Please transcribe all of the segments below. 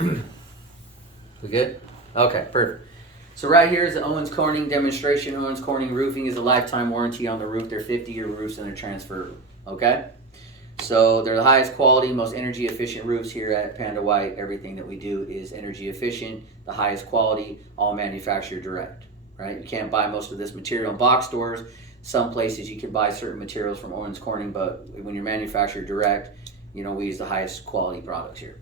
We good? Okay, perfect. So right here is the Owens Corning demonstration. Owens Corning Roofing is a lifetime warranty on the roof. They're 50-year roofs and they're transferable, okay? So they're the highest quality, most energy efficient roofs here at Panda White. Everything that we do is energy efficient, the highest quality, all manufactured direct, right? You can't buy most of this material in box stores. Some places you can buy certain materials from Owens Corning, but when you're manufactured direct, you know, we use the highest quality products here.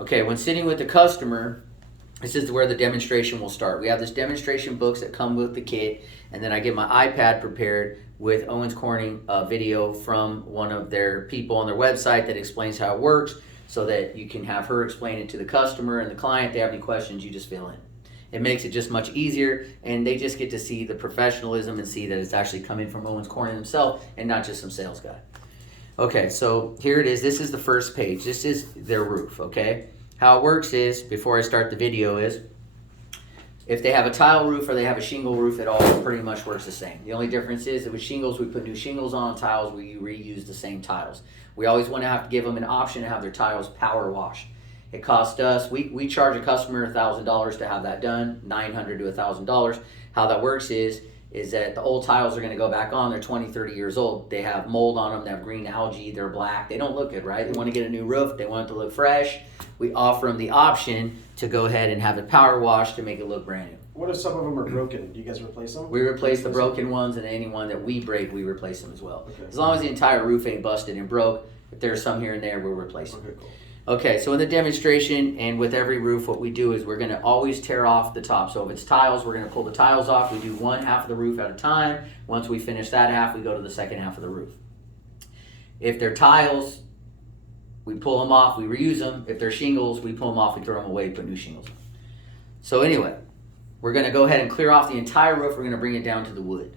Okay, when sitting with the customer, this is where the demonstration will start. We have this demonstration books that come with the kit, and then I get my iPad prepared with Owens Corning video from one of their people on their website that explains how it works, so that you can have her explain it to the customer and the client. If they have any questions, you just fill in. It makes it just much easier, and they just get to see the professionalism and see that it's actually coming from Owens Corning himself and not just some sales guy. Okay, so here it is. This is the first page. This is their roof, okay? How it works is, before I start the video, is if they have a tile roof or they have a shingle roof, it all pretty much works the same. The only difference is that with shingles, we put new shingles on. Tiles, we reuse the same tiles. We always want to have to give them an option to have their tiles power washed. It costs us, we charge a customer $1,000 to have that done, $900 to $1,000. How that works is that the old tiles are going to go back on. They're 20, 30 years old. They have mold on them. They have green algae. They're black. They don't look good, right? They want to get a new roof. They want it to look fresh. We offer them the option to go ahead and have it power washed to make it look brand new. What if some of them are broken? Do you guys replace them? We replace the broken ones, and any one that we break, we replace them as well. Okay. As long as the entire roof ain't busted and broke, if there's some here and there, we'll replace them. Okay, cool. Okay, so in the demonstration and with every roof, what we do is we're going to always tear off the top. So if it's tiles, we're going to pull the tiles off. We do one half of the roof at a time. Once we finish that half, we go to the second half of the roof. If they're tiles, we pull them off, we reuse them. If they're shingles, we pull them off, we throw them away, put new shingles on. So anyway, we're going to go ahead and clear off the entire roof. We're going to bring it down to the wood.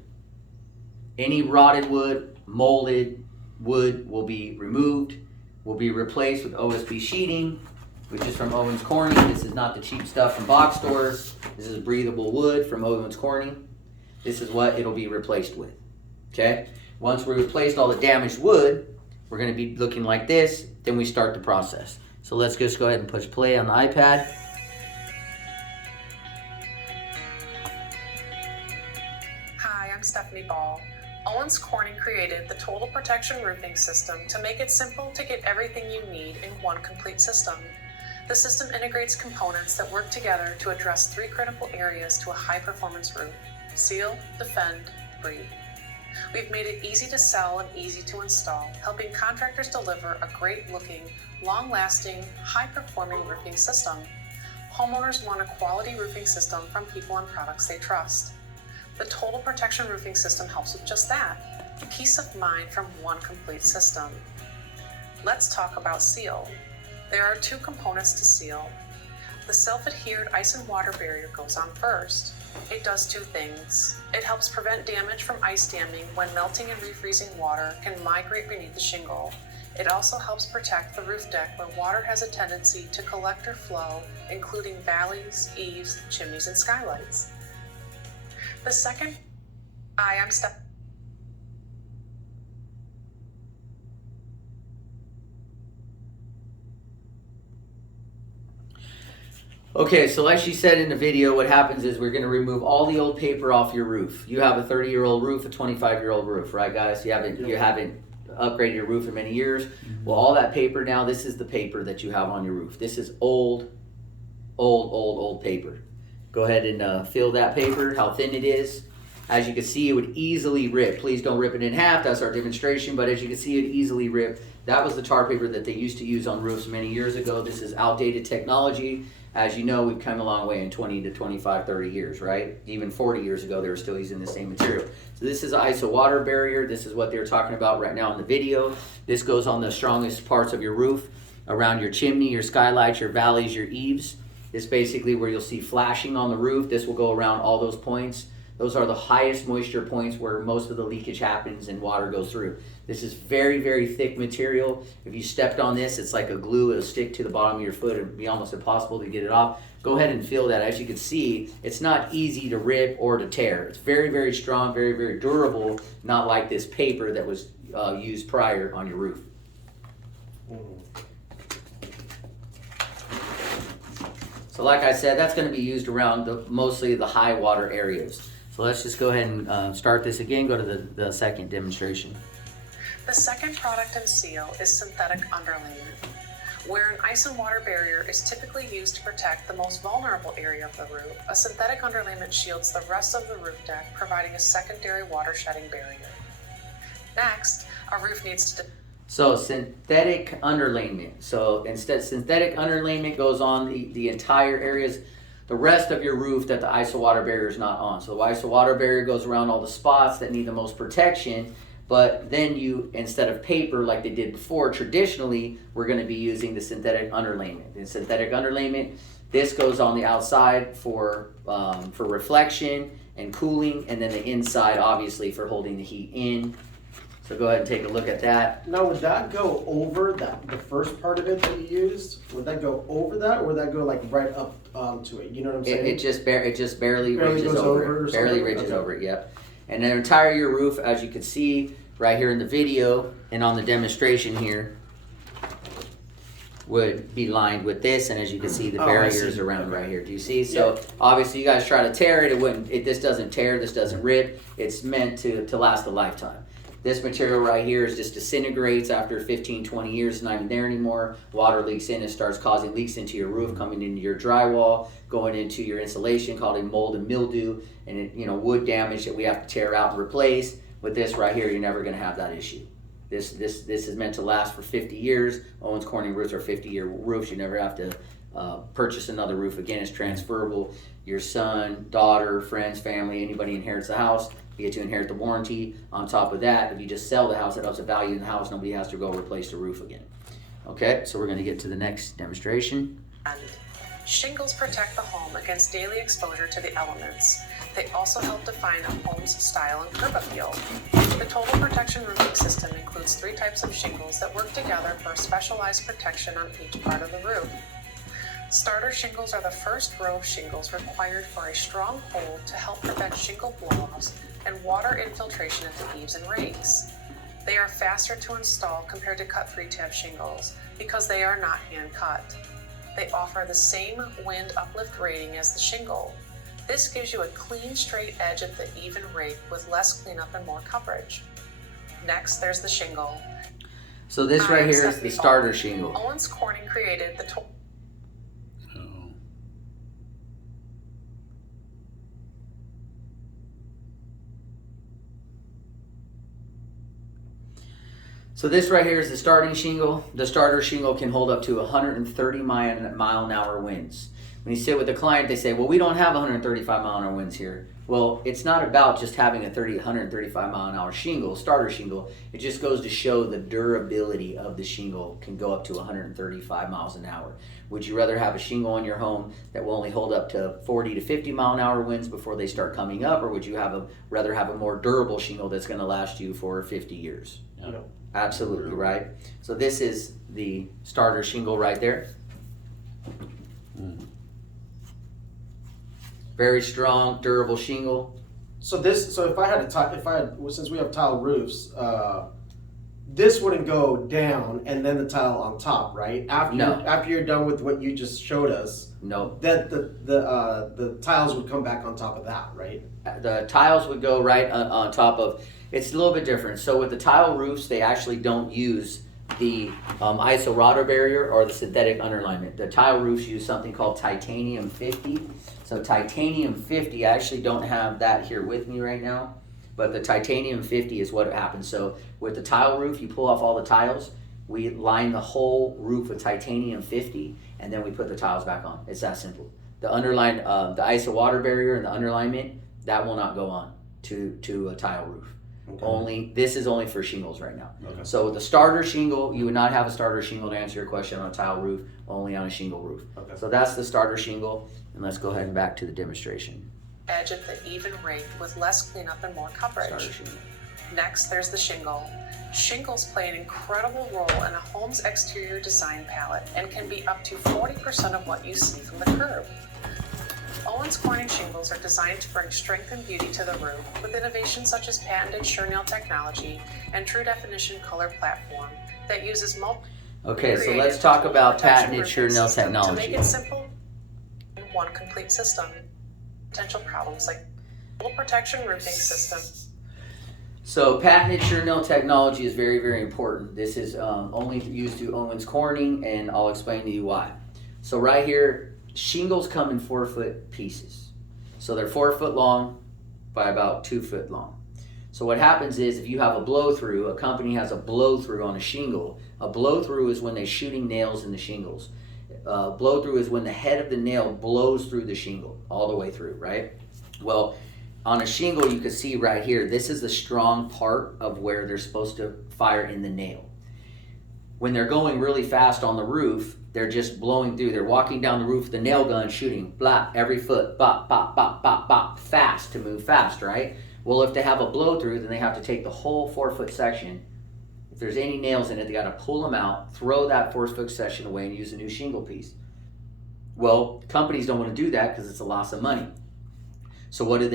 Any rotted wood, molded wood will be removed. Will be replaced with OSB sheeting, which is from Owens Corning. This is not the cheap stuff from box stores. This is breathable wood from Owens Corning. This is what it'll be replaced with, okay? Once we replaced all the damaged wood, we're gonna be looking like this, then we start the process. So let's just go ahead and push play on the iPad. Hi, I'm Stephanie Ball. Owens Corning created the Total Protection Roofing System to make it simple to get everything you need in one complete system. The system integrates components that work together to address 3 critical areas to a high-performance roof: seal, defend, breathe. We've made it easy to sell and easy to install, helping contractors deliver a great-looking, long-lasting, high-performing roofing system. Homeowners want a quality roofing system from people and products they trust. The Total Protection Roofing System helps with just that, peace of mind from one complete system. Let's talk about seal. There are 2 components to seal. The self-adhered ice and water barrier goes on first. It does 2 things. It helps prevent damage from ice damming when melting and refreezing water can migrate beneath the shingle. It also helps protect the roof deck where water has a tendency to collect or flow, including valleys, eaves, chimneys, and skylights. The second, Hi, I'm Steph. Okay, so like she said in the video, what happens is we're going to remove all the old paper off your roof. You have a 30-year-old roof, a 25-year-old roof, right, guys? You haven't upgraded your roof in many years. Well, all that paper now, this is the paper that you have on your roof. This is old paper. Go ahead and feel that paper, how thin it is. As you can see, it would easily rip. Please don't rip it in half. That's our demonstration. But as you can see, it easily ripped. That was the tar paper that they used to use on roofs many years ago. This is outdated technology. As you know, we've come a long way in 20 to 25, 30 years, right? Even 40 years ago, they were still using the same material. So this is an iso water barrier. This is what they're talking about right now in the video. This goes on the strongest parts of your roof, around your chimney, your skylights, your valleys, your eaves. This basically where you'll see flashing on the roof. This will go around all those points. Those are the highest moisture points where most of the leakage happens and water goes through. This is very, very thick material. If you stepped on this, it's like a glue. It'll stick to the bottom of your foot. It'd be almost impossible to get it off. Go ahead and feel that. As you can see, it's not easy to rip or to tear. It's very, very strong, very, very durable, not like this paper that was used prior on your roof. So like I said, that's going to be used around mostly the high water areas. So let's just go ahead and start this again. Go to the second demonstration. The second product in seal is synthetic underlayment. Where an ice and water barrier is typically used to protect the most vulnerable area of the roof, a synthetic underlayment shields the rest of the roof deck, providing a secondary water shedding barrier. Next, a roof needs to... So synthetic underlayment. So instead, synthetic underlayment goes on the entire areas, the rest of your roof that the ice and water barrier is not on. So the ice and water barrier goes around all the spots that need the most protection. But then you, instead of paper like they did before, traditionally, we're going to be using the synthetic underlayment. The synthetic underlayment, this goes on the outside for reflection and cooling, and then the inside, obviously, for holding the heat in. So go ahead and take a look at that. Now, would that go over the first part of it that you used? Would that go over that, or would that go like right up to it? You know what I'm saying? It just barely ridges goes over it. Barely something? ridges Okay. over it, yep. And the entire your roof, as you can see right here in the video and on the demonstration here, would be lined with this, and as you can see, the barriers around right here. Do you see? So obviously, you guys try to tear it. It wouldn't. This doesn't tear. This doesn't rip. It's meant to last a lifetime. This material right here is just disintegrates after 15, 20 years. It's not even there anymore. Water leaks in and starts causing leaks into your roof, coming into your drywall, going into your insulation, causing mold and mildew, and wood damage that we have to tear out and replace. With this right here, you're never going to have that issue. This is meant to last for 50 years. Owens Corning roofs are 50-year roofs. You never have to purchase another roof again. It's transferable. Your son, daughter, friends, family, anybody inherits the house, you get to inherit the warranty. On top of that, if you just sell the house, it ups the value in the house. Nobody has to go replace the roof again. Okay, so we're going to get to the next demonstration. Shingles protect the home against daily exposure to the elements. They also help define a home's style and curb appeal. The Total Protection Roofing System includes 3 types of shingles that work together for a specialized protection on each part of the roof. Starter shingles are the first row of shingles required for a strong hold to help prevent shingle blow-offs and water infiltration into eaves and rakes. They are faster to install compared to cut 3-tab shingles because they are not hand-cut. They offer the same wind uplift rating as the shingle. This gives you a clean, straight edge at the eave and rake with less cleanup and more coverage. Next, there's the shingle. So this right here is the starter shingle. Owens Corning created the So this right here is the starting shingle. The starter shingle can hold up to 130 mile an hour winds. When you sit with a client, they say, well, we don't have 135 mile an hour winds here. Well, it's not about just having a 135 mile an hour shingle, starter shingle. It just goes to show the durability of the shingle can go up to 135 miles an hour. Would you rather have a shingle on your home that will only hold up to 40 to 50 mile an hour winds before they start coming up, or would you rather have a more durable shingle that's going to last you for 50 years? No. Absolutely, right? So this is the starter shingle right there. Very strong, durable shingle. So if I had since we have tile roofs, this wouldn't go down and then the tile on top, right? After you're done with what you just showed us. No. That the tiles would come back on top of that, right? The tiles would go right on top of. It's a little bit different. So with the tile roofs, they actually don't use the iso water barrier or the synthetic underlayment. The tile roofs use something called titanium 50. So titanium 50, I actually don't have that here with me right now, but the titanium 50 is what happens. So with the tile roof, you pull off all the tiles, we line the whole roof with titanium 50, and then we put the tiles back on. It's that simple. The the iso water barrier and the underlayment, that will not go on to a tile roof. Okay. This is only for shingles right now. Okay. So with the starter shingle, you would not have a starter shingle to answer your question on a tile roof, only on a shingle roof. Okay. So that's the starter shingle, and let's go ahead and back to the demonstration. Edge at the even rate with less cleanup and more coverage. Starter shingle. Next, there's the shingle. Shingles play an incredible role in a home's exterior design palette and can be up to 40% of what you see from the curb. Owens Corning shingles are designed to bring strength and beauty to the roof with innovations such as patented Shernail technology and true definition color platform that uses Okay, so let's talk about patented Shernail technology. To make it simple. one complete system. Potential problems like total protection roofing system. So patented sure-nail technology is very, very important. This is only used through Owens Corning, and I'll explain to you why. So right here, shingles come in 4-foot pieces. So they're 4 foot long by about 2 foot long. So what happens is if you have a blow-through, a company has a blow-through on a shingle. A blow-through is when they're shooting nails in the shingles. Blow-through is when the head of the nail blows through the shingle all the way through, right? Well, on a shingle, you can see right here, this is the strong part of where they're supposed to fire in the nail. When they're going really fast on the roof, they're just blowing through. They're walking down the roof with the nail gun, shooting, blah, every foot, bop, bop, bop, bop, bop, fast to move fast, right? Well, if they have a blow through, then they have to take the whole 4-foot section. If there's any nails in it, they got to pull them out, throw that 4-foot section away, and use a new shingle piece. Well, companies don't want to do that because it's a loss of money. So what do?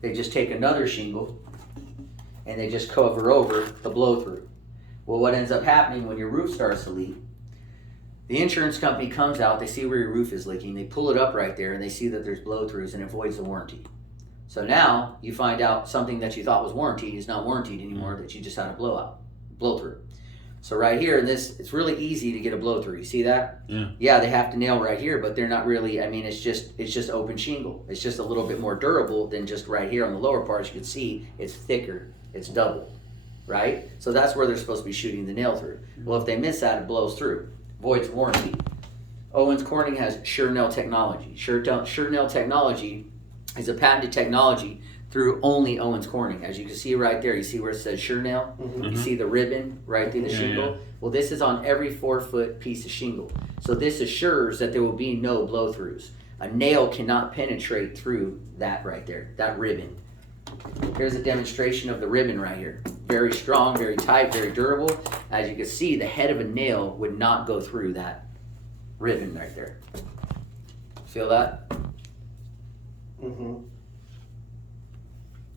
They just take another shingle and they just cover over the blow through. Well, what ends up happening when your roof starts to leak, the insurance company comes out, they see where your roof is leaking, they pull it up right there and they see that there's blow throughs and it voids the warranty. So now you find out something that you thought was warranted is not warranted anymore, that you just had a blow through. So right here, it's really easy to get a blow through. You see that? Yeah. Yeah, they have to nail right here, but they're not really. I mean, it's just open shingle. It's just a little bit more durable than just right here on the lower part. As you can see, it's thicker. It's double, right? So that's where they're supposed to be shooting the nail through. Well, if they miss that, it blows through, voids warranty. Owens Corning has sure-nail technology. Sure-nail technology is a patented technology through only Owens Corning. As you can see right there, you see where it says sure-nail? Mm-hmm. You see the ribbon right through the shingle? Yeah. Well, this is on every 4-foot piece of shingle. So this assures that there will be no blow-throughs. A nail cannot penetrate through that right there, that ribbon. Here's a demonstration of the ribbon right here. Very strong, very tight, very durable. As you can see, the head of a nail would not go through that ribbon right there. Feel that? Mm-hmm.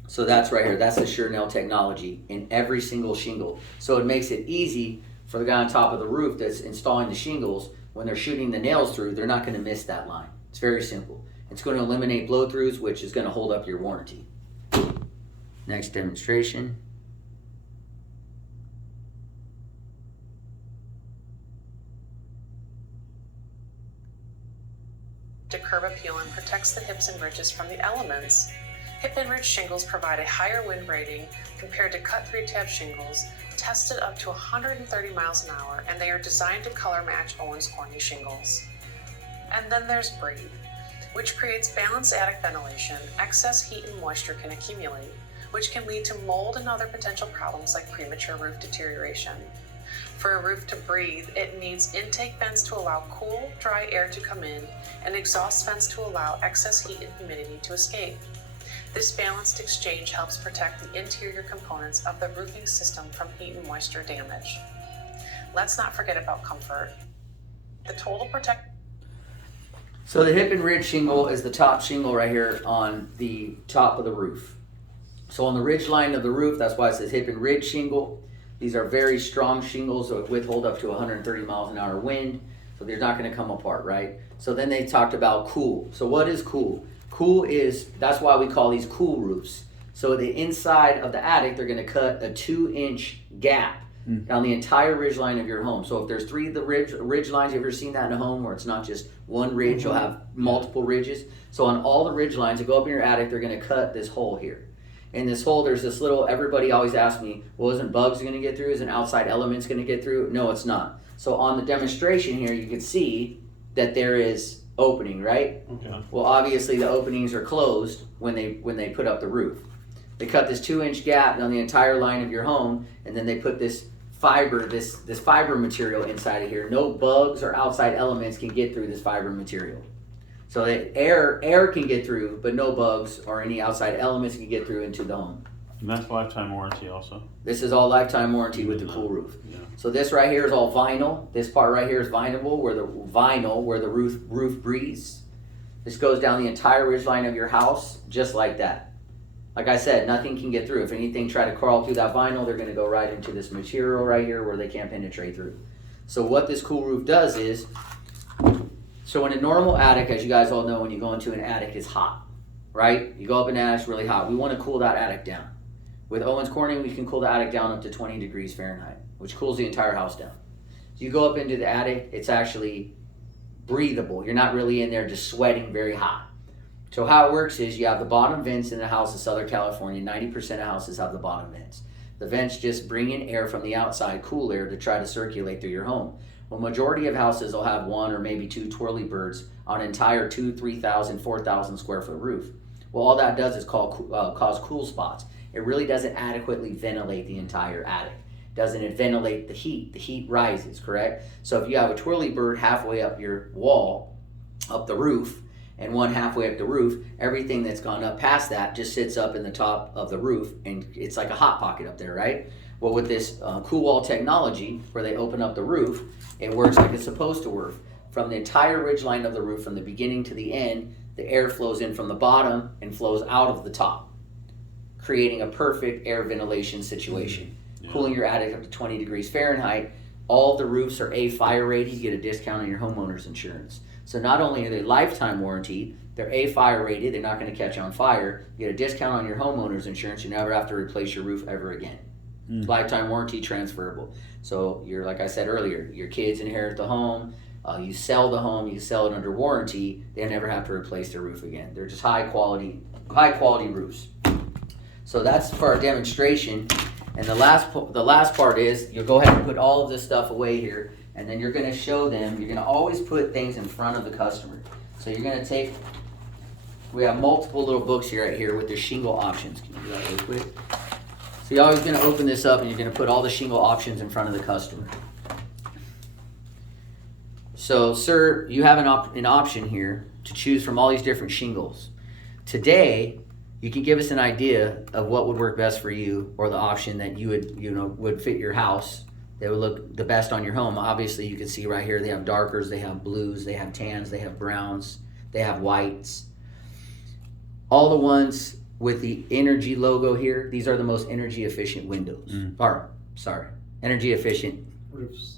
So that's right here. That's the sure-nail technology in every single shingle. So it makes it easy for the guy on top of the roof that's installing the shingles. When they're shooting the nails through, they're not going to miss that line. It's very simple. It's going to eliminate blow-throughs, which is going to hold up your warranty. Next demonstration. To curb appeal and protects the hips and ridges from the elements. Hip and ridge shingles provide a higher wind rating compared to cut 3-tab shingles, tested up to 130 miles an hour, and they are designed to color match Owens Corning shingles. And then there's Breathe, which creates balanced attic ventilation. Excess heat and moisture can accumulate, which can lead to mold and other potential problems like premature roof deterioration. For a roof to breathe, it needs intake vents to allow cool, dry air to come in, and exhaust vents to allow excess heat and humidity to escape. This balanced exchange helps protect the interior components of the roofing system from heat and moisture damage. Let's not forget about comfort. The total protect. So the hip and ridge shingle is the top shingle right here on the top of the roof. So on the ridge line of the roof, that's why it says hip and ridge shingle. These are very strong shingles that withhold up to 130 miles an hour wind. So they're not going to come apart, right? So then they talked about cool. So what is cool? Cool is, that's why we call these cool roofs. So the inside of the attic, they're going to cut a 2-inch gap down the entire ridge line of your home. So if there's 3 of the ridge lines, you ever seen that in a home where it's not just one ridge, you'll have multiple ridges. So on all the ridge lines that go up in your attic, they're going to cut this hole here. In this hole, there's this little, everybody always asks me, well, isn't bugs going to get through? Isn't outside elements going to get through? No, it's not. So on the demonstration here, you can see that there is opening, right? Okay. Well, obviously the openings are closed when they put up the roof. They cut this 2-inch gap down the entire line of your home, and then they put this fiber, this fiber material inside of here. No bugs or outside elements can get through this fiber material. So that air can get through, but no bugs or any outside elements can get through into the home. And that's lifetime warranty also. This is all lifetime warranty with the cool roof. Yeah. So this right here is all vinyl. This part right here is vinyl, where the roof breathes. This goes down the entire ridgeline of your house, just like that. Like I said, nothing can get through. If anything try to crawl through that vinyl, they're going to go right into this material right here where they can't penetrate through. So what this cool roof does is, So in a normal attic, as you guys all know, when you go into an attic, it's hot, right? You go up in an attic, it's really hot. We want to cool that attic down. With Owens Corning, we can cool the attic down up to 20 degrees Fahrenheit, which cools the entire house down. So you go up into the attic, it's actually breathable. You're not really in there just sweating very hot. So how it works is you have the bottom vents in the house in Southern California. 90% of houses have the bottom vents. The vents just bring in air from the outside, cool air, to try to circulate through your home. Well, majority of houses will have one or maybe two twirly birds on an entire 2,000, 3,000, 4,000 square foot roof. Well, all that does is cause cool spots. It really doesn't adequately ventilate the entire attic. Doesn't ventilate the heat. The heat rises, correct? So if you have a twirly bird halfway up your wall, up the roof, and one halfway up the roof, everything that's gone up past that just sits up in the top of the roof, and it's like a hot pocket up there, right? Well, with this cool wall technology, where they open up the roof, it works like it's supposed to work. From the entire ridge line of the roof, from the beginning to the end, the air flows in from the bottom and flows out of the top, creating a perfect air ventilation situation. Yeah. Cooling your attic up to 20 degrees Fahrenheit. All the roofs are A, fire rated. You get a discount on your homeowner's insurance. So not only are they lifetime warranty, they're A, fire rated. They're not going to catch on fire. You get a discount on your homeowner's insurance. You never have to replace your roof ever again. Lifetime warranty, transferable. So you're, like I said earlier, your kids inherit the home. You sell the home. You sell it under warranty. They never have to replace their roof again. They're just high quality roofs. So that's for our demonstration. And the last part is you'll go ahead and put all of this stuff away here, and then you're going to show them. You're going to always put things in front of the customer. So you're going to take. We have multiple little books here right here with the shingle options. Can you do that real quick? So you're always going to open this up, and you're going to put all the shingle options in front of the customer. So, sir, you have an option here to choose from all these different shingles. Today, you can give us an idea of what would work best for you, or the option that you would fit your house, that would look the best on your home. Obviously, you can see right here they have darkers, they have blues, they have tans, they have browns, they have whites. All the ones with the energy logo here, these are the most energy efficient windows. Energy efficient Roofs.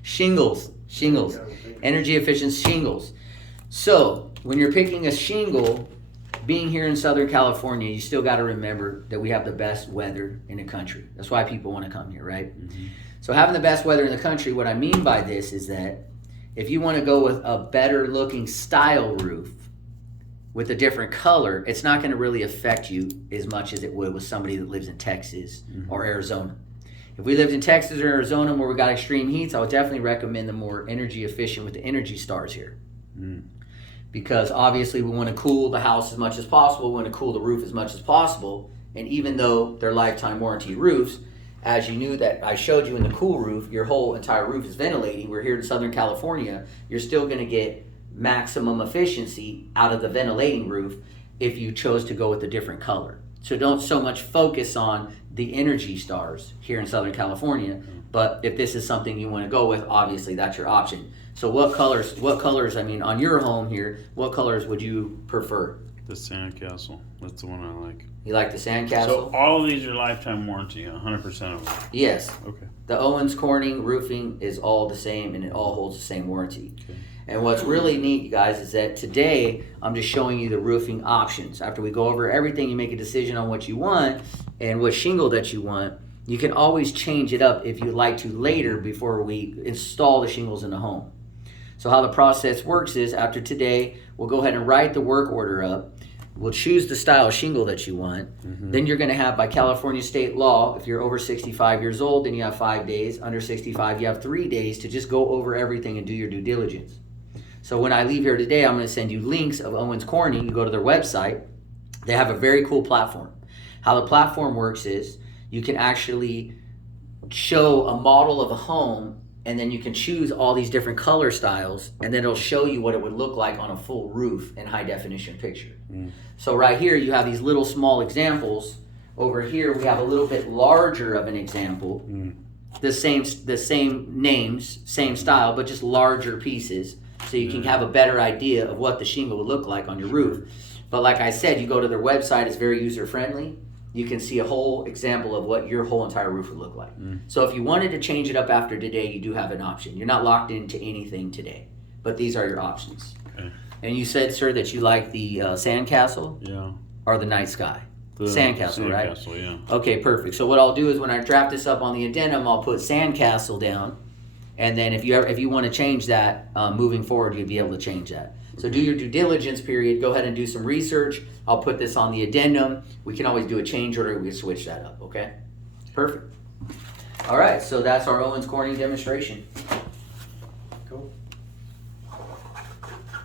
shingles. Energy efficient shingles. So when you're picking a shingle, being here in Southern California, you still got to remember that we have the best weather in the country. That's why people want to come here, right? Mm-hmm. So having the best weather in the country, what I mean by this is that if you want to go with a better looking style roof with a different color, it's not going to really affect you as much as it would with somebody that lives in Texas or Arizona. If we lived in Texas or Arizona where we got extreme heats, I would definitely recommend the more energy efficient with the Energy Stars here. Because obviously we want to cool the house as much as possible, we want to cool the roof as much as possible, and even though they're lifetime warranty roofs, as you knew that I showed you in the cool roof, your whole entire roof is ventilating. We're here in Southern California, you're still going to get maximum efficiency out of the ventilating roof if you chose to go with a different color. So don't so much focus on the Energy Stars here in Southern California, but if this is something you want to go with, obviously that's your option. So what colors, I mean, on your home here, what colors would you prefer? The Sandcastle. That's the one I like. You like the Sandcastle? So all of these are lifetime warranty, 100% of them? Yes. Okay. The Owens Corning roofing is all the same, and it all holds the same warranty. Okay. And what's really neat, you guys, is that today I'm just showing you the roofing options. After we go over everything, you make a decision on what you want and what shingle that you want. You can always change it up if you'd like to later before we install the shingles in the home. So how the process works is after today, we'll go ahead and write the work order up. We'll choose the style shingle that you want. Then you're going to have, by California state law, if you're over 65 years old, then you have 5 days. Under 65, you have 3 days to just go over everything and do your due diligence. So when I leave here today, I'm going to send you links of Owens Corning. You go to their website. They have a very cool platform. How the platform works is you can actually show a model of a home, and then you can choose all these different color styles, and then it'll show you what it would look like on a full roof in high definition picture. So right here you have these little small examples. Over here we have a little bit larger of an example. The same names, same style, but just larger pieces, so you can have a better idea of what the shingle would look like on your roof. But like I said, you go to their website, it's very user friendly. You can see a whole example of what your whole entire roof would look like. So if you wanted to change it up after today, you do have an option. You're not locked into anything today. but these are your options. Okay. And you said, sir, that you like the Sandcastle Yeah. or the Night Sky? The Sandcastle, right? Sandcastle, yeah. Okay, perfect. So what I'll do is when I draft this up on the addendum, I'll put Sandcastle down, and then if you want to change that moving forward, you'll be able to change that. So do your due diligence period. Go ahead and do some research. I'll put this on the addendum. We can always do a change order. We can switch that up. Okay, perfect. All right, so that's our Owens Corning demonstration. Cool.